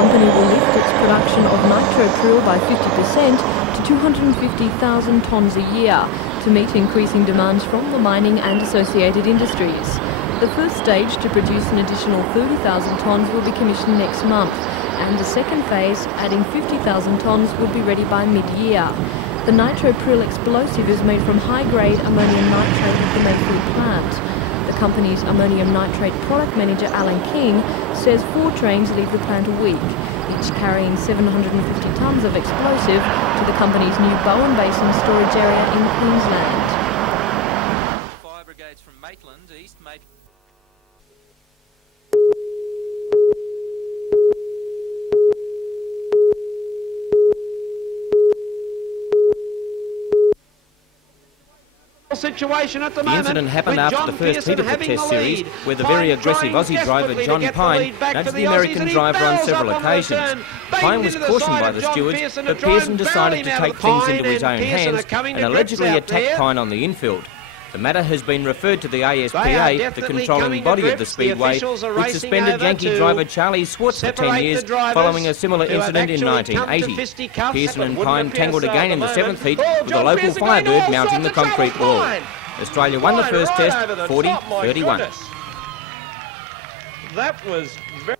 company will lift its production of nitropryl by 50% to 250,000 tonnes a year to meet increasing demands from the mining and associated industries. The first stage to produce an additional 30,000 tonnes will be commissioned next month, and the second phase, adding 50,000 tonnes, would be ready by mid-year. The nitropryl explosive is made from high-grade ammonium nitrate at the Mayfield plant. The company's ammonium nitrate product manager, Alan King, says 4 trains leave the plant a week, each carrying 750 tonnes of explosive to the company's new Bowen Basin storage area in Queensland. Fire brigades from Maitland, East Maitland. Situation at the incident happened after the first heat of the Test series, where the very aggressive Aussie driver John Pine nudged the American driver on several occasions. Pine was cautioned by the stewards, but Pearson decided to take things into his own hands and allegedly attacked Pine on the infield. The matter has been referred to the ASPA, the controlling body of the Speedway, which suspended Yankee driver Charlie Swartz for 10 years following a similar incident in 1980. Pearson and Pine tangled again in the 7th heat, with a local Firebird mounting the concrete wall. Australia won the first test, 40-31. That was very...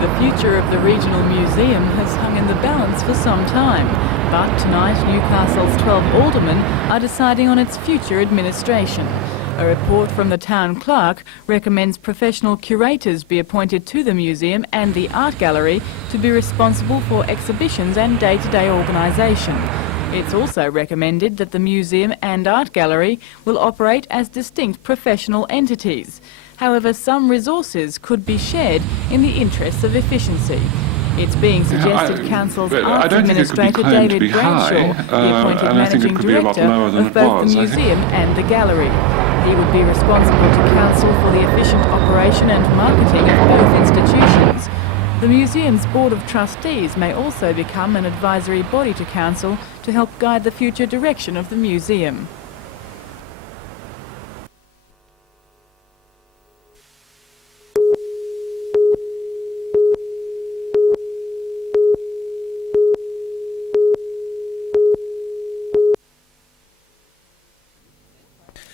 The future of the regional museum has hung in the balance for some time, but tonight Newcastle's 12 aldermen are deciding on its future administration. A report from the town clerk recommends professional curators be appointed to the museum and the art gallery to be responsible for exhibitions and day-to-day organisation. It's also recommended that the museum and art gallery will operate as distinct professional entities. However, some resources could be shared in the interests of efficiency. It's being suggested Council's Arts Administrator David Bradshaw be appointed Managing Director of both the museum and the gallery. He would be responsible to Council for the efficient operation and marketing of both institutions. The museum's Board of Trustees may also become an advisory body to Council to help guide the future direction of the museum.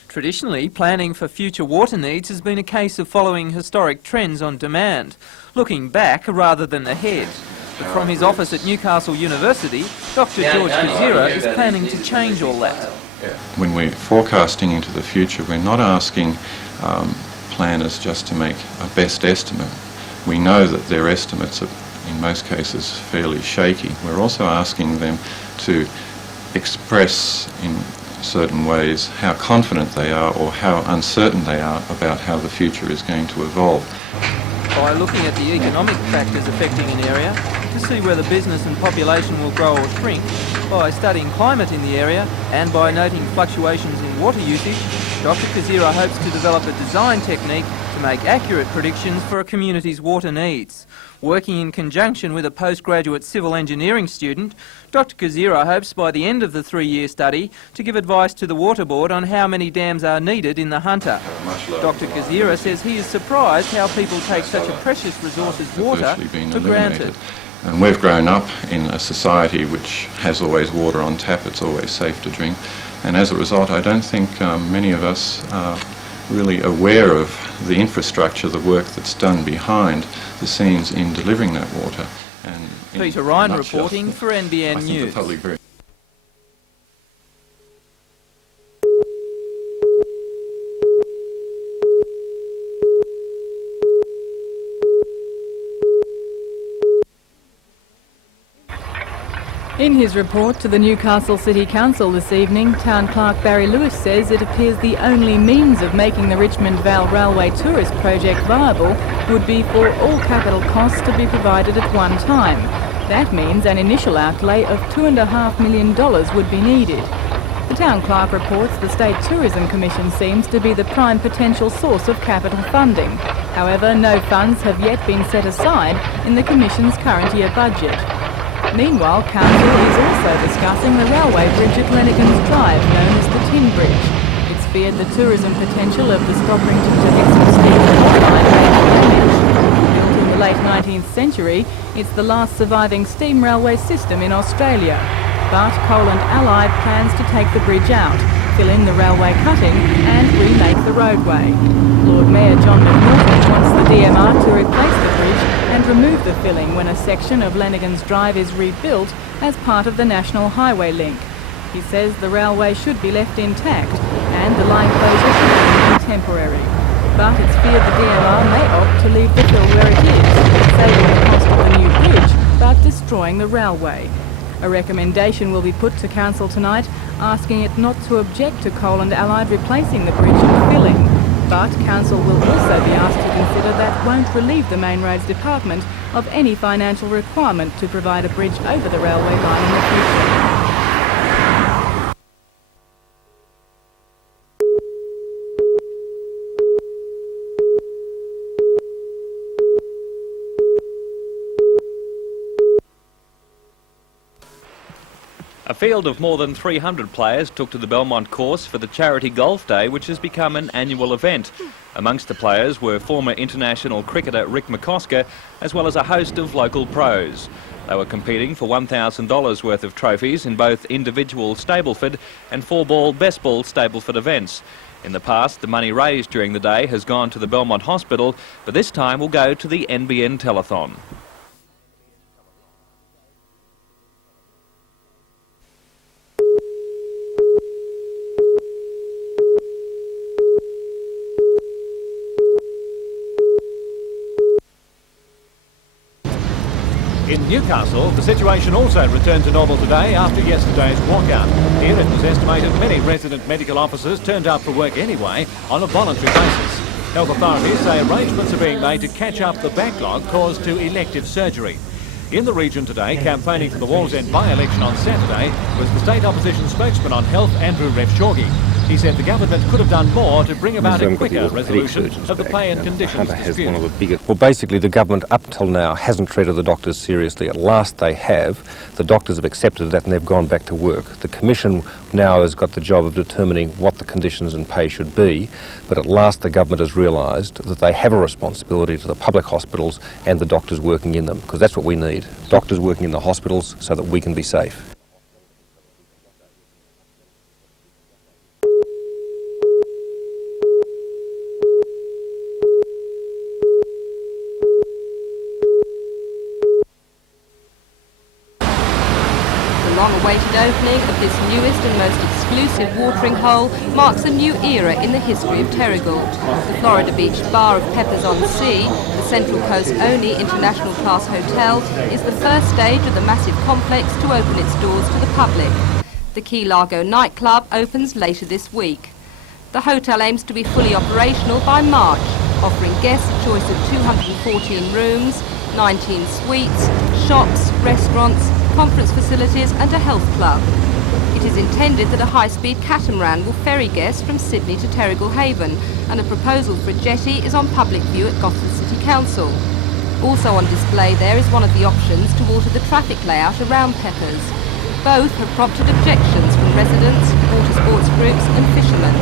Traditionally, planning for future water needs has been a case of following historic trends on demand, looking back rather than ahead. But from his office at Newcastle University, Dr. George Kazira is planning to change all that. When we're forecasting into the future, we're not asking planners just to make a best estimate. We know that their estimates are, in most cases, fairly shaky. We're also asking them to express in certain ways how confident they are or how uncertain they are about how the future is going to evolve. By looking at the economic factors affecting an area, to see whether business and population will grow or shrink, by studying climate in the area, and by noting fluctuations in water usage, Dr. Kazira hopes to develop a design technique to make accurate predictions for a community's water needs. Working in conjunction with a postgraduate civil engineering student, Dr. Kazira hopes by the end of the 3-year study to give advice to the Water Board on how many dams are needed in the Hunter. Dr. Kazira says he is surprised how people take such a precious resource as water for granted. And we've grown up in a society which has always water on tap, it's always safe to drink, and as a result I don't think many of us are really aware of the infrastructure, the work that's done behind the scenes in delivering that water. And Peter Ryan reporting for NBN News. In his report to the Newcastle City Council this evening, Town Clerk Barry Lewis says it appears the only means of making the Richmond-Val Railway Tourist project viable would be for all capital costs to be provided at one time. That means an initial outlay of $2.5 million would be needed. The Town Clerk reports the State Tourism Commission seems to be the prime potential source of capital funding. However, no funds have yet been set aside in the Commission's current year budget. Meanwhile, Council is also discussing the railway bridge at Lenigan's Drive, known as the Tin Bridge. It's feared the tourism potential of the Stockrington to Hexham steam line may be damaged. Built in the late 19th century, it's the last surviving steam railway system in Australia. But Coland Allied plans to take the bridge out, fill in the railway cutting and remake the roadway. Lord Mayor John McNaughton wants the DMR to replace the bridge and remove the filling when a section of Lenigan's Drive is rebuilt as part of the National Highway Link. He says the railway should be left intact and the line closure should be temporary. But it's feared the DMR may opt to leave the fill where it is, saving the cost of the new bridge but destroying the railway. A recommendation will be put to Council tonight asking it not to object to Coland Allied replacing the bridge and filling. But Council will also be asked to consider that won't relieve the Main Roads Department of any financial requirement to provide a bridge over the railway line in the future. A field of more than 300 players took to the Belmont course for the Charity Golf Day, which has become an annual event. Amongst the players were former international cricketer Rick McCosker, as well as a host of local pros. They were competing for $1,000 worth of trophies in both individual Stableford and 4-ball best ball Stableford events. In the past, the money raised during the day has gone to the Belmont Hospital, but this time will go to the NBN Telethon. In Newcastle, the situation also returned to normal today after yesterday's walkout. Here it was estimated many resident medical officers turned up for work anyway on a voluntary basis. Health authorities say arrangements are being made to catch up the backlog caused to elective surgery. In the region today, campaigning for the Wallsend by-election on Saturday was the state opposition spokesman on health, Andrew Rev-Shorgy. He said the government could have done more to bring about a quicker resolution of the pay and conditions dispute. Well, basically the government up till now hasn't treated the doctors seriously. At last they have. The doctors have accepted that and they've gone back to work. The Commission now has got the job of determining what the conditions and pay should be, but at last the government has realised that they have a responsibility to the public hospitals and the doctors working in them, because that's what we need. Doctors working in the hospitals so that we can be safe. long-awaited opening of this newest and most exclusive watering hole marks a new era in the history of Terrigal. The Florida Beach Bar of Peppers on Sea, the Central Coast's only international class hotel, is the first stage of the massive complex to open its doors to the public. The Key Largo nightclub opens later this week. The hotel aims to be fully operational by March, offering guests a choice of 214 rooms, 19 suites, shops, restaurants, conference facilities and a health club. It is intended that a high-speed catamaran will ferry guests from Sydney to Terrigal Haven, and a proposal for a jetty is on public view at Gosford City Council. Also on display there is one of the options to alter the traffic layout around Peppers. Both have prompted objections from residents, water sports groups and fishermen.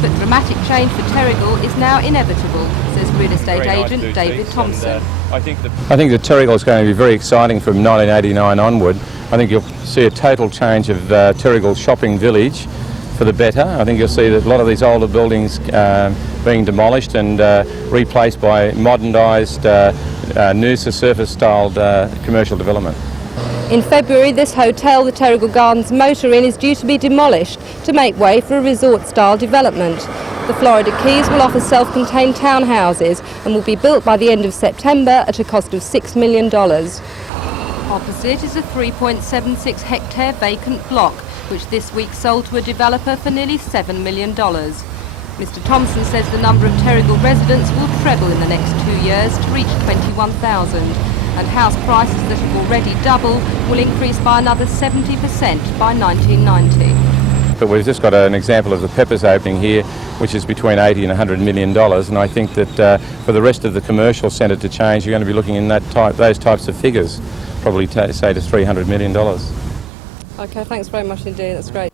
But dramatic change for Terrigal is now inevitable, says real estate agent David Thompson. I think that Terrigal is going to be very exciting from 1989 onward. I think you'll see a total change of Terrigal shopping village for the better. I think you'll see that a lot of these older buildings being demolished and replaced by modernised, Noosa surface-styled commercial development. In February, this hotel, the Terrigal Gardens Motor Inn, is due to be demolished to make way for a resort-style development. The Florida Keys will offer self-contained townhouses and will be built by the end of September at a cost of $6 million. Opposite is a 3.76 hectare vacant block, which this week sold to a developer for nearly $7 million. Mr. Thompson says the number of Terrigal residents will treble in the next 2 years to reach 21,000. And house prices that have already doubled will increase by another 70% by 1990. But we've just got an example of the Peppers opening here, which is between $80 and $100 million, and I think that for the rest of the commercial centre to change, you're going to be looking in those types of figures. probably say to $300 million. Okay, thanks very much indeed. That's great.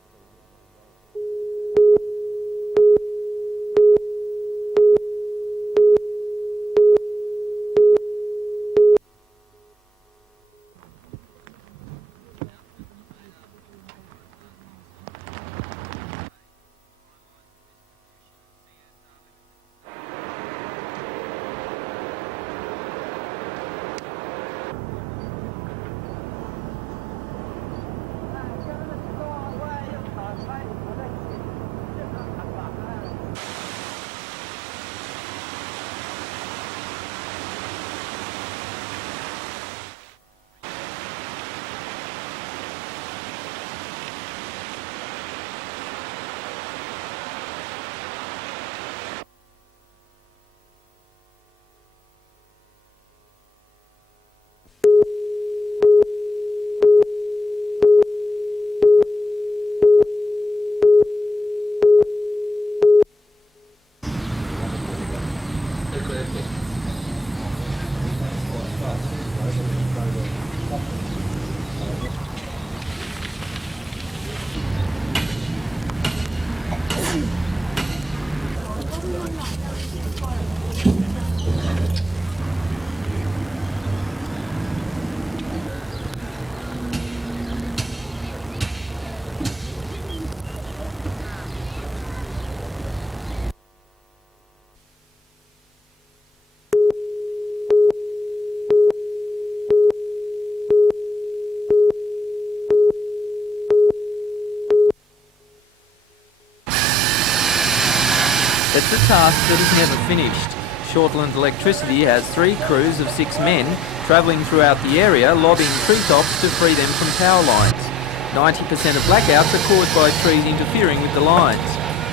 It's a task that is never finished. Shortland Electricity has 3 crews of 6 men travelling throughout the area, lobbing treetops to free them from power lines. 90% of blackouts are caused by trees interfering with the lines.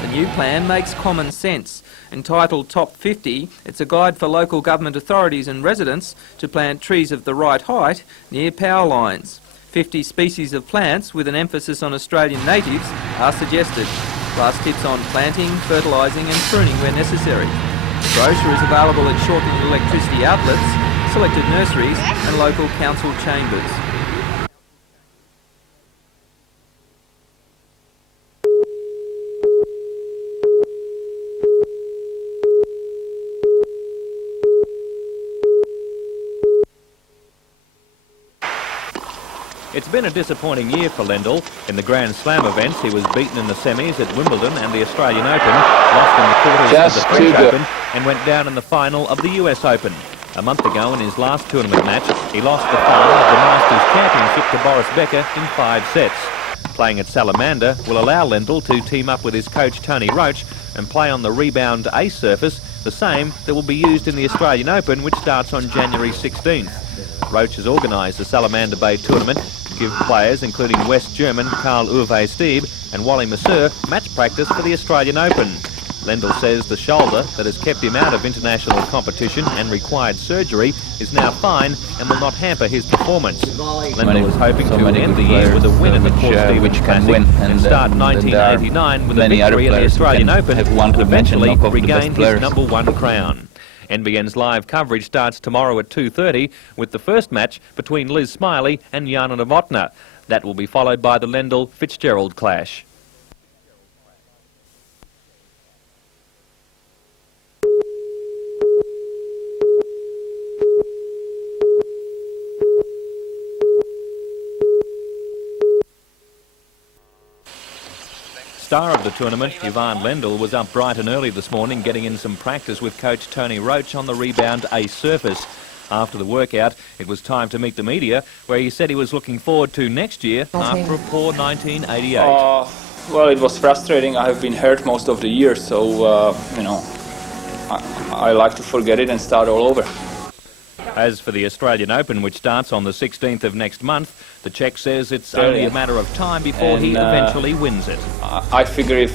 The new plan makes common sense. Entitled Top 50, it's a guide for local government authorities and residents to plant trees of the right height near power lines. 50 species of plants, with an emphasis on Australian natives, are suggested, plus tips on planting, fertilising and pruning where necessary. The brochure is available at Shortland Electricity outlets, selected nurseries and local council chambers. It's been a disappointing year for Lendl. In the Grand Slam events, he was beaten in the semis at Wimbledon and the Australian Open, lost in the quarters of the French Open, and went down in the final of the US Open. A month ago, in his last tournament match, he lost the final of the Masters Championship to Boris Becker in 5 sets. Playing at Salamander will allow Lendl to team up with his coach Tony Roach and play on the rebound A surface, the same that will be used in the Australian Open, which starts on January 16th. Roach has organised the Salamander Bay tournament to give players, including West German Karl-Uwe Stieb and Wally Masseur, match practice for the Australian Open. Lendl says the shoulder that has kept him out of international competition and required surgery is now fine and will not hamper his performance. Lendl was hoping to end the year with a win in the Port Stephens Classic and start 1989 with a victory in the Australian Open and eventually regain his #1 crown. NBN's live coverage starts tomorrow at 2:30 with the first match between Liz Smiley and Jana Novotná. That will be followed by the Lendl-Fitzgerald clash. Star of the tournament, Yvonne Lendl, was up bright and early this morning getting in some practice with coach Tony Roach on the rebound A surface. After the workout, it was time to meet the media, where he said he was looking forward to next year after a poor 1988. Well, it was frustrating. I have been hurt most of the year, so, I like to forget it and start all over. As for the Australian Open, which starts on the 16th of next month, the Czech says it's only a matter of time before he eventually wins it. I figure if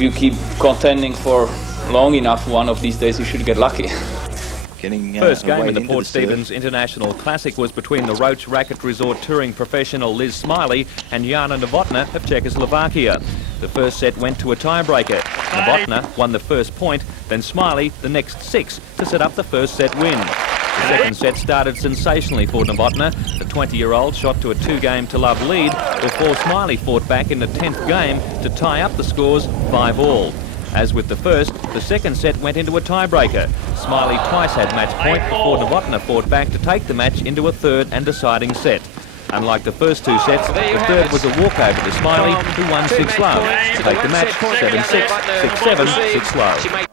you keep contending for long enough, one of these days you should get lucky. First game in the Port Stephens International Classic was between the Roach Racket Resort touring professional Liz Smiley and Jana Novotná of Czechoslovakia. The first set went to a tiebreaker. Novotná won the first point, then Smiley the next 6 to set up the first set win. The second set started sensationally for Novotny. The 20-year-old shot to a 2-game-to-love lead before Smiley fought back in the 10th game to tie up the scores 5-all. As with the first, the second set went into a tiebreaker. Smiley twice had match point before Novotny fought back to take the match into a third and deciding set. Unlike the first two sets, the third was a walkover to Smiley, who won 6-love, to take the match 7-6, 6-7, 6-love.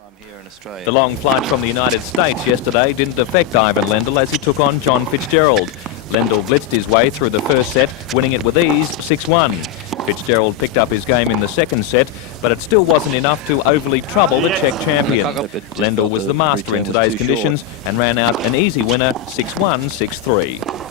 The long flight from the United States yesterday didn't affect Ivan Lendl as he took on John Fitzgerald. Lendl blitzed his way through the first set, winning it with ease 6-1. Fitzgerald picked up his game in the second set, but it still wasn't enough to overly trouble the Czech champion. Lendl was the master in today's conditions and ran out an easy winner 6-1, 6-3.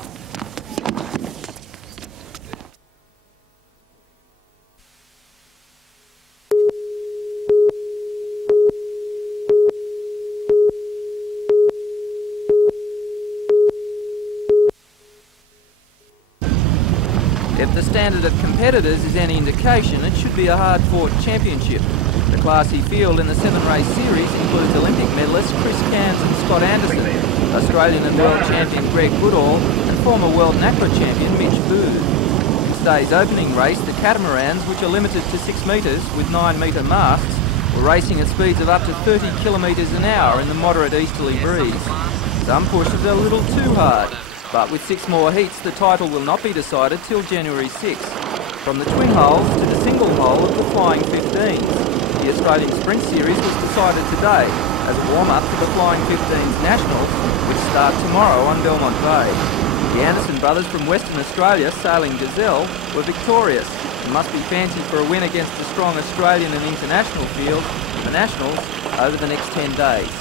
If the standard of competitors is any indication, it should be a hard-fought championship. The classy field in the 7-race series includes Olympic medalists Chris Cairns and Scott Anderson, Australian and world champion Greg Goodall, and former world NACRA champion Mitch Booth. In today's opening race, the catamarans, which are limited to 6 metres with 9-metre masts, were racing at speeds of up to 30 kilometres an hour in the moderate easterly breeze. Some pushed it a little too hard, but with 6 more heats, the title will not be decided till January 6. From the twin hulls to the single hull of the Flying 15s, the Australian Sprint Series was decided today as a warm-up to the Flying 15s Nationals, which start tomorrow on Belmont Bay. The Anderson brothers from Western Australia, sailing Gazelle, were victorious and must be fancy for a win against the strong Australian and international field, the Nationals, over the next 10 days.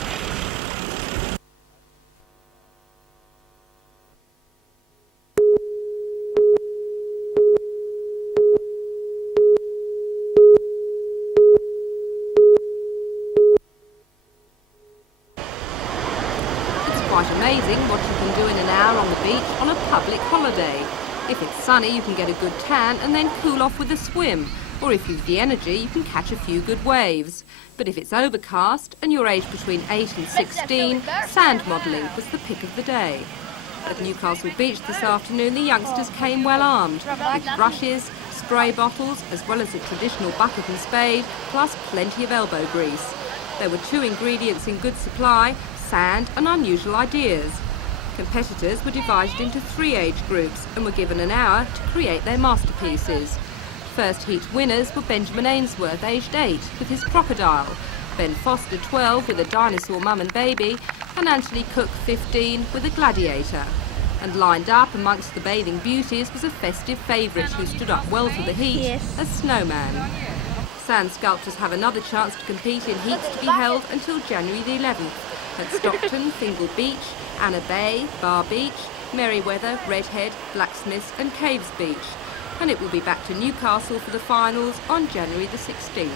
Quite amazing what you can do in an hour on the beach on a public holiday. If it's sunny, you can get a good tan and then cool off with a swim. Or if you've the energy, you can catch a few good waves. But if it's overcast and you're aged between 8 and 16, sand modelling was the pick of the day. At Newcastle Beach this afternoon, the youngsters came well armed, with brushes, spray bottles, as well as a traditional bucket and spade, plus plenty of elbow grease. There were 2 ingredients in good supply: sand and unusual ideas. Competitors were divided into 3 age groups and were given an hour to create their masterpieces. First heat winners were Benjamin Ainsworth, aged 8, with his crocodile, Ben Foster, 12, with a dinosaur mum and baby, and Anthony Cook, 15, with a gladiator. And lined up amongst the bathing beauties was a festive favourite who stood up well to the heat, a snowman. Sand sculptors have another chance to compete in heats to be held until January the 11th. At Stockton, Fingal Beach, Anna Bay, Bar Beach, Merriweather, Redhead, Blacksmiths and Caves Beach. And it will be back to Newcastle for the finals on January the 16th.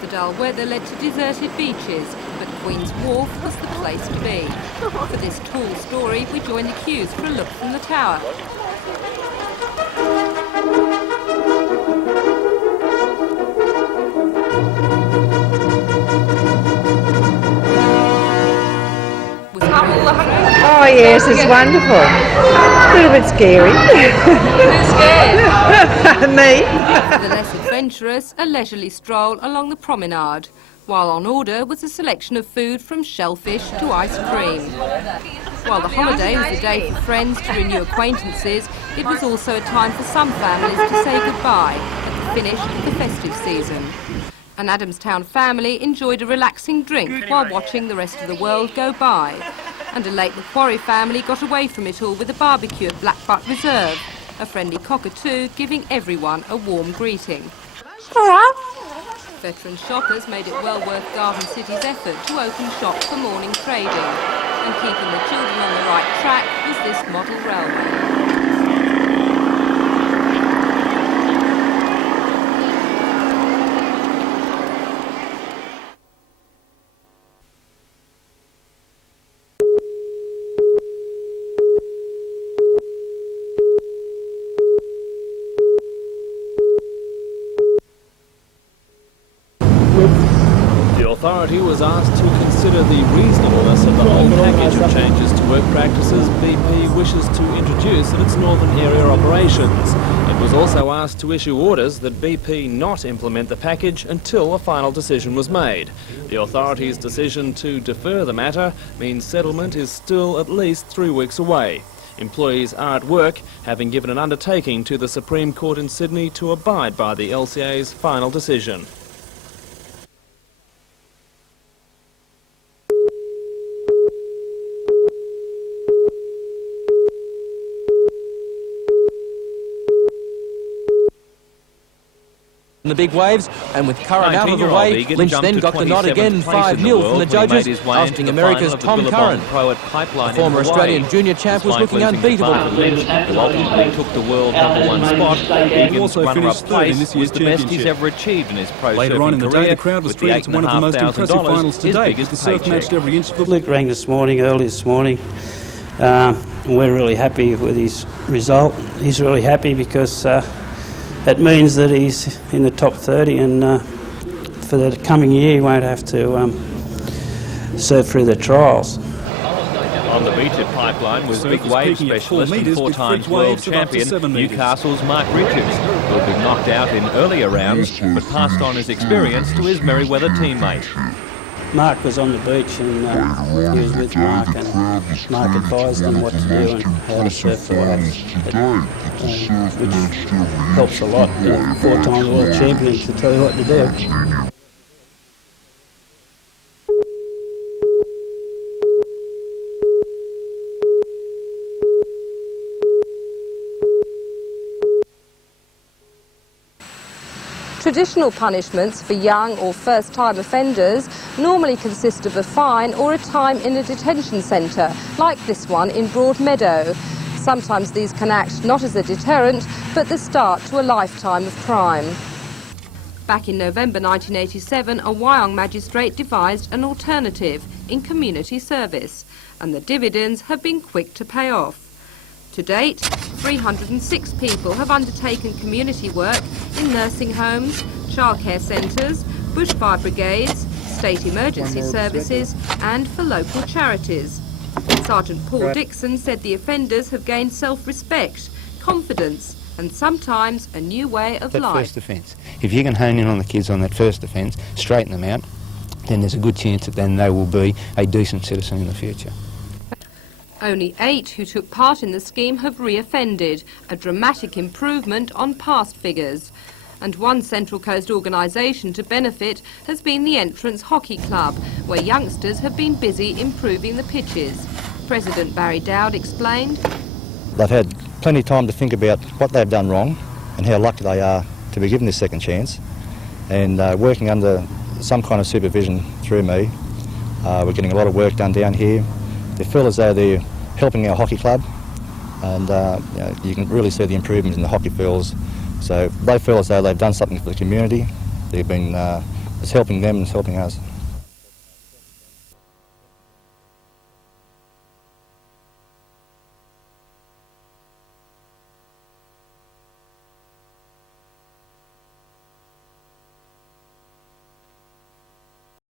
The dull weather led to deserted beaches, but Queen's Wharf was the place to be. For this tall story, we join the queues for a look from the tower. Oh yes, it's wonderful. A little bit scary. Who's scared? Me. For the less adventurous, a leisurely stroll along the promenade, while on order was a selection of food from shellfish to ice cream. While the holiday was a day for friends to renew acquaintances, it was also a time for some families to say goodbye at the finish of the festive season. An Adamstown family enjoyed a relaxing drink while watching the rest of the world go by. And a Lake Macquarie family got away from it all with a barbecue at Blackbutt Reserve, a friendly cockatoo giving everyone a warm greeting. Veteran shoppers made it well worth Garden City's effort to open shop for morning trading, and keeping the children on the right track was this model railway. authority was asked to consider the reasonableness of the whole package of changes to work practices BP wishes to introduce in its northern area operations. It was also asked to issue orders that BP not implement the package until a final decision was made. The authority's decision to defer the matter means settlement is still at least 3 weeks away. Employees are at work, having given an undertaking to the Supreme Court in Sydney to abide by the LCA's final decision. The big waves, and with Curran out of the way, Lynch then got the nod again, 5-0 from the judges, ousting America's Tom Curran. The former Australian junior champ was looking unbeatable. Lynch, who ultimately took the world #1 spot, Egan's runner-up place was the best he's ever achieved in his pro Later on in the day, the crowd was treated to one of the most impressive finals to date. The surf matched every inch of the... Luke rang early this morning. We're really happy with his result. He's really happy because it means that he's in the top 30, and for the coming year he won't have to surf through the trials. On the beach at Pipeline was big wave specialist and 4 times world champion Newcastle's Mark Richards, who had been knocked out in earlier rounds but passed on his experience to his Merewether teammate. Mark was on the beach, and he was with Mark, and Mark advised him what to do and how to surf the waves, which helps a lot. 4 times world champion to tell you what to do. Traditional punishments for young or first-time offenders normally consist of a fine or a time in a detention centre, like this one in Broadmeadow. Sometimes these can act not as a deterrent, but the start to a lifetime of crime. Back in November 1987, a Wyong magistrate devised an alternative in community service, and the dividends have been quick to pay off. To date, 306 people have undertaken community work in nursing homes, childcare centres, bushfire brigades, state emergency services and for local charities. Sergeant Paul Dixon said the offenders have gained self-respect, confidence and sometimes a new way of life. First offence. If you can hone in on the kids on that first offence, straighten them out, then there's a good chance that then they will be a decent citizen in the future. Only 8 who took part in the scheme have re-offended, a dramatic improvement on past figures. And one Central Coast organisation to benefit has been the Entrance Hockey Club, where youngsters have been busy improving the pitches. President Barry Dowd explained, "They've had plenty of time to think about what they've done wrong and how lucky they are to be given this second chance. And working under some kind of supervision through me, we're getting a lot of work done down here. They feel as though they're helping our hockey club, and you can really see the improvement in the hockey fields. So they feel as though they've done something for the community. They've been, it's helping them and it's helping us."